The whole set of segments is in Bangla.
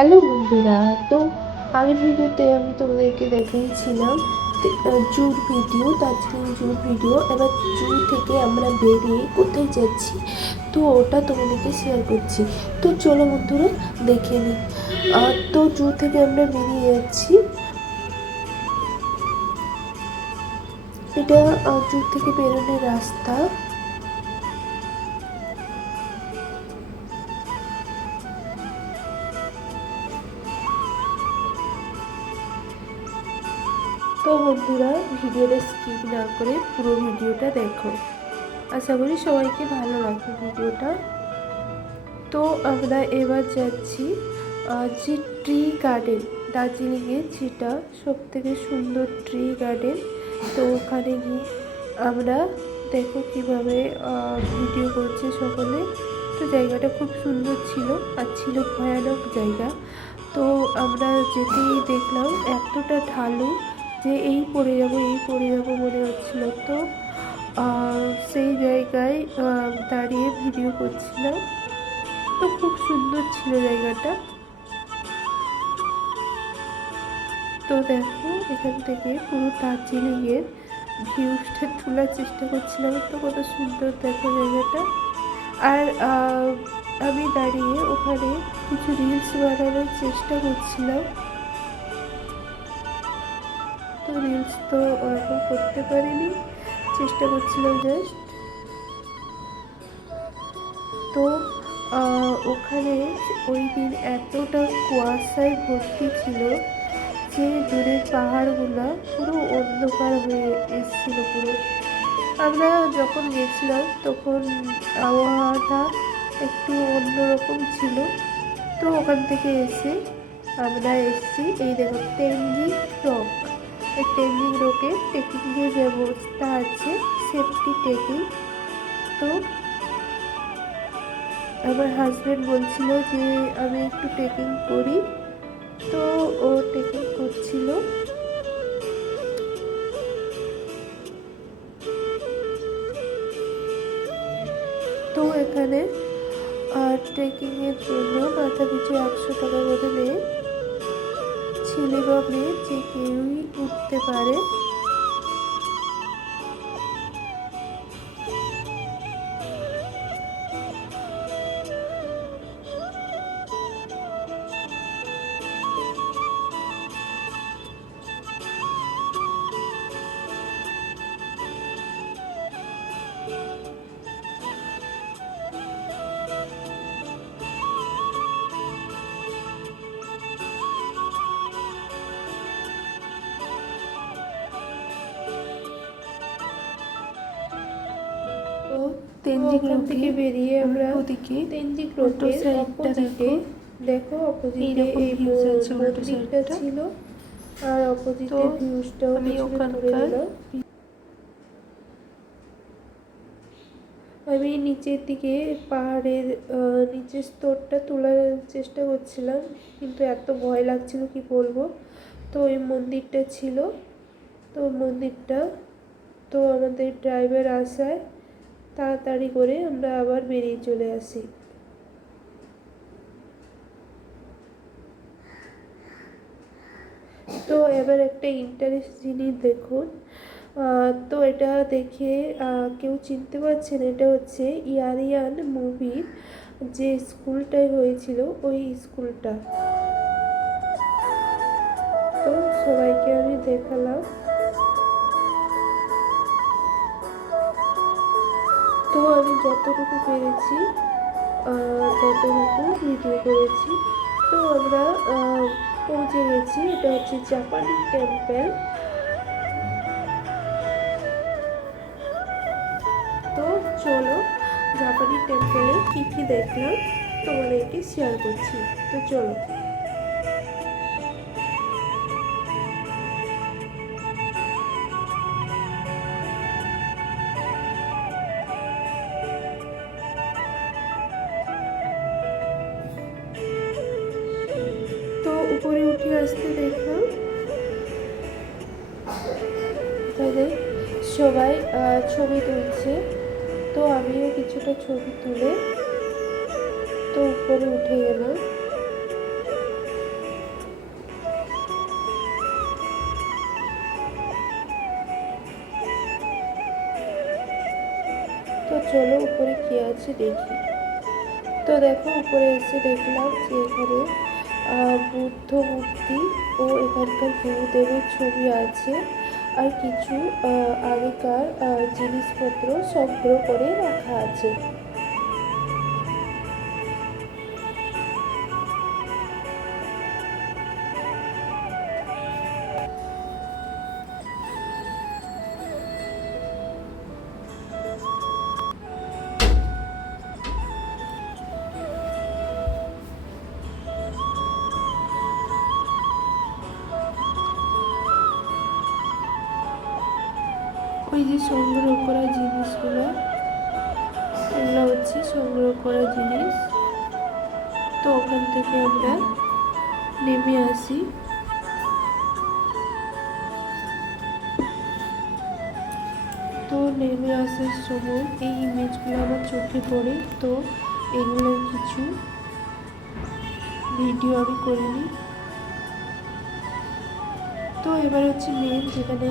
হ্যালো বন্ধুরা। তো আগের ভিডিওতে আমি তোমাদেরকে দেখিয়েছিলাম জুর ভিডিও, দার্জিলিং জুর ভিডিও। এবার জু থেকে আমরা বেরিয়ে কোথায় যাচ্ছি তো ওটা তোমাদেরকে শেয়ার করছি। তো চলো বন্ধুরা দেখে নিই। তো জু থেকে আমরা বেরিয়ে যাচ্ছি। এটা জু থেকে বেরোনোর রাস্তা। তো বন্ধুরা ভিডিওটা স্কিপ না করে পুরো ভিডিওটা দেখো, আশা করি সবাইকে ভালো লাগবে ভিডিওটা। তো আমরা এবার যাচ্ছি যে ট্রি গার্ডেন, দার্জিলিংয়ের যেটা সব থেকে সুন্দর ট্রি গার্ডেন। তো ওখানে গিয়ে আমরা দেখো কীভাবে ভিডিও করছে সকলে। তো জায়গাটা খুব সুন্দর ছিল আর ছিল ভয়ানক জায়গা। তো আমরা যেতেই দেখলাম এতটা ঢালু যে এই পড়ে যাবো মনে হচ্ছিল। তো সেই জায়গায় দাঁড়িয়ে ভিডিও করছিলাম। তো খুব সুন্দর ছিল জায়গাটা। তো দেখো এখান থেকে পুরো দার্জিলিংয়ের ভিউজটা তোলার চেষ্টা করছিলাম। তো কত সুন্দর দেখো জায়গাটা। আর আমি দাঁড়িয়ে ওখানে কিছু রিলস বানানোর চেষ্টা করছিলাম। তো রিলস তো ওরকম করতে পারিনি, চেষ্টা করছিলাম জাস্ট। তো ওখানে ওই দিন এতটা কুয়াশায় ভর্তি ছিল যে দূরের পাহাড়গুলো পুরো অন্ধকার হয়ে এসেছিল পুরো। আমরা যখন গেছিলাম তখন আবহাওয়াটা একটু অন্যরকম ছিল। তো ওখান থেকে এসে আমরা এসেছি এই দেখো তেনজিং রক। এই তেনজিং রকে ট্রেকিংয়ের ব্যবস্থা আছে, সেফটি ট্রেকিং। তো আমার হাজব্যান্ড বলছিল যে আমি একটু ট্রেকিং করি, তো ও ট্রেকিং করছিল। তো এখানে ট্রেকিংয়ের জন্য মাথা পিছু 100 টাকা করে নেয়। ছেলে বা মেয়ে যে কেউই উঠতে পারে। তো তেনজিং থেকে বেরিয়ে আমরা ওদিকে তেনজিং রোডের অপোজিটে দেখো, অপোজিটে এই মন্দিরটা ছিল আর অপোজিটে ভিউজটাও আমি ওখানকার। আমি নিচের দিকে পাহাড়ের নিচের স্তরটা তোলার চেষ্টা করছিলাম, কিন্তু এত ভয় লাগছিল কি বলবো। তো ওই মন্দিরটা ছিল, তো মন্দিরটা, তো আমাদের ড্রাইভার আসায় তাড়াতাড়ি করে আমরা আবার বেরিয়ে চলে আসি। তো এবার একটা ইন্টারেস্ট জিনিস দেখুন। তো এটা দেখে কেউ চিনতে পারছেন, এটা হচ্ছে ইয়ারিয়ান মুভির যে স্কুলটায় হয়েছিল ওই স্কুলটা। তো সবাইকে আমি দেখালাম। তো আমি যতটুকু পেরেছি ততটুকু ভিডিও করেছি। তো আমরা পৌঁছে গেছি, এটা হচ্ছে জাপানি টেম্পল। তো চলো জাপানি টেম্পলে কী কী দেখলাম তোমাদেরকে শেয়ার করছি। তো চলো। তো উপরে উঠে আসতে দেখলাম তাদের সবাই ছবি তুলছে। তো আমিও কিছুটা ছবি তুলে তো উপরে উঠে গেলাম। চলো উপরে কি আছে দেখি। তো দেখো উপরে এসে দেখলাম যে এখানে বুদ্ধ মূর্তি ও এখানকার গুরুদেবের ছবি আছে, আর কিছু আগেকার জিনিসপত্র সংগ্রহ করে রাখা আছে। ওই যে সংগ্রহ করা জিনিসগুলো, এগুলো হচ্ছে সংগ্রহ করা জিনিস। তো ওখান থেকে আমরা নেমে আসি। তো নেমে আসার সময় এই ইমেজগুলো আমার চোখে পড়ে, তো এগুলোর কিছু ভিডিও আমি করিনি। তো এবার হচ্ছে মেন যেখানে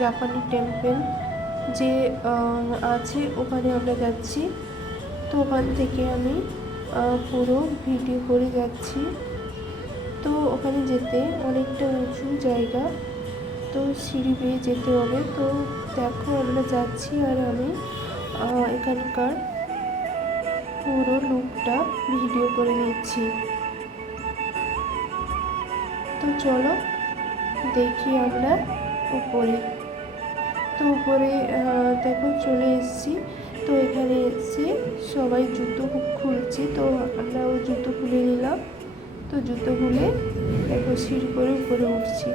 জাপানি টেম্পল যে আছে ওখানে আমরা যাচ্ছি। তো ওখান থেকে আমি পুরো ভিডিও করে যাচ্ছি। তো ওখানে যেতে অনেকটা উঁচু জায়গা, তো সিঁড়ি বেয়ে যেতে হবে। তো দেখো আমরা যাচ্ছি আর আমি এখানকার পুরো লুকটা ভিডিও করে নিচ্ছি। তো চলো দেখি আমরা উপরে। তো উপরে দেখো চলে এসেছি। তো এখানে এসে সবাই জুতো খুলছে, তো আমরা ওই জুতো খুলে নিলাম। তো জুতো খুলে দেখো সিঁড়ি করে উপরে উঠছি।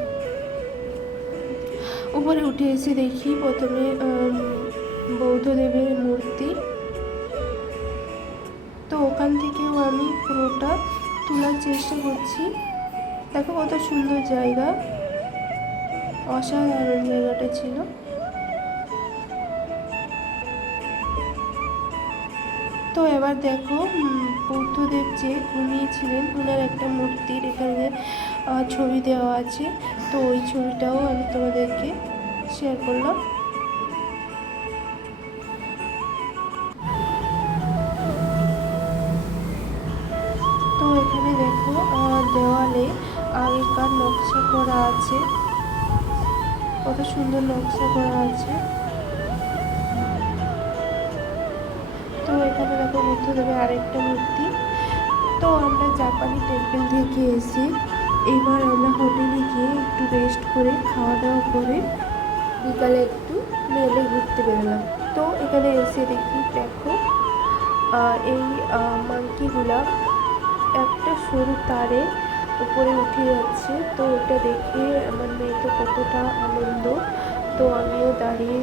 উপরে উঠে এসে দেখি প্রথমে বৌদ্ধদেবের মূর্তি। তো ওখান থেকেও আমি পুরোটা তোলার চেষ্টা করছি। দেখো কত সুন্দর জায়গা, অসাধারণ জায়গাটা ছিল। তো এবার দেখো বুদ্ধদেব যে ঘুমিয়েছিলেন ওনার একটা মূর্তির এখানে ছবি দেওয়া আছে। তো ওই ছবিটাও আমি তোমাদেরকে শেয়ার করলাম। তো এখানে দেখো দেওয়ালে আগেকার নকশা করা আছে, কত সুন্দর নকশা করা আছে। তো এখানে দেখো বুদ্ধদেবের আরেকটা মূর্তি। তো আমরা জাপানি টেম্পল থেকে এসে এবার আমরা হোটেলে গিয়ে একটু রেস্ট করে খাওয়া দাওয়া করে বিকালে একটু মেলে ঘুরতে বেরোলাম। তো এখানে এসে দেখি দেখো এই মাংকিগুলা একটা সরু তারে উপরে উঠে যাচ্ছে। তো ওটা দেখে আমার মেয়ে তো কতটা আনন্দ। তো আমিও দাঁড়িয়ে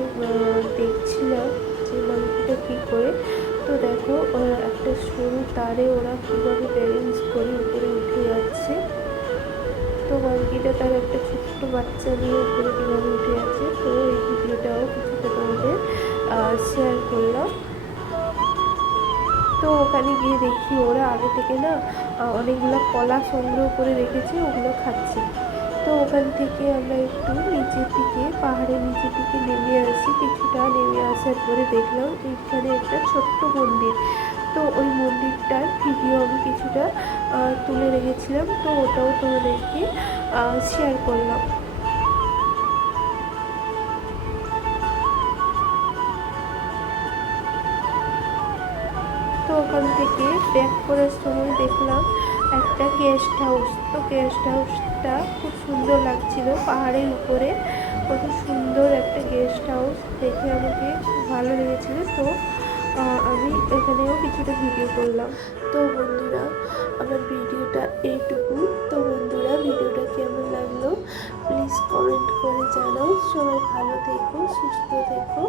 দেখছিলাম যে মাংকিটা কী করে। তো দেখো একটা সরু তারে ওরা কীভাবে ব্যালেন্স করে উপরে উঠে যাচ্ছে। তো মাংকিটা তার একটা ছোট্ট বাচ্চা নিয়ে উপরে কীভাবে উঠে যাচ্ছে। তো এই ভিডিওটাও কিছুটা তোমাদের শেয়ার করলাম। তো ওখানে গিয়ে দেখি ওরা আগে থেকে না অনেকগুলো কলা সংগ্রহ করে রেখেছে, ওগুলো খাচ্ছে। তো ওখান থেকে আমরা একটু নিচের দিকে পাহাড়ের নিচের দিকে নেমে আসি। কিছুটা নেমে আসার পরে দেখলাম এখানে একটা ছোট্ট মন্দির। তো ওই মন্দিরটার ভিডিও আমি কিছুটা তুলে রেখেছিলাম, তো ওটাও তোমাদেরকে শেয়ার করলাম। তো ওখান থেকে ব্যাক করার সময় দেখলাম একটা গেস্ট হাউস। তো গেস্ট হাউসটা খুব সুন্দর লাগছিল, পাহাড়ের উপরে কত সুন্দর একটা গেস্ট হাউস দেখে আমাকে খুব ভালো লেগেছিল। তো আমি এখানেও কিছুটা ভিডিও করলাম। তো বন্ধুরা আমার ভিডিওটা এইটুকু। তো বন্ধুরা ভিডিওটা কেমন লাগলো প্লিজ কমেন্ট করে জানাও। সবাই ভালো থেকো, সুস্থ থেকো।